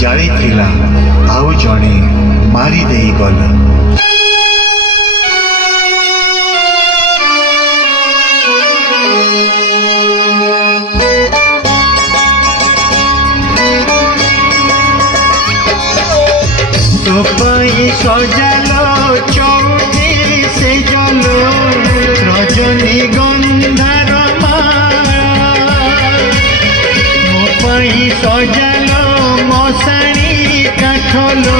जाली थिला आउ जणे मारी देई गला। तो पाई सजालो चौकी से जलो रजनी गंधार मो पाई सजालो मशाणी काठलो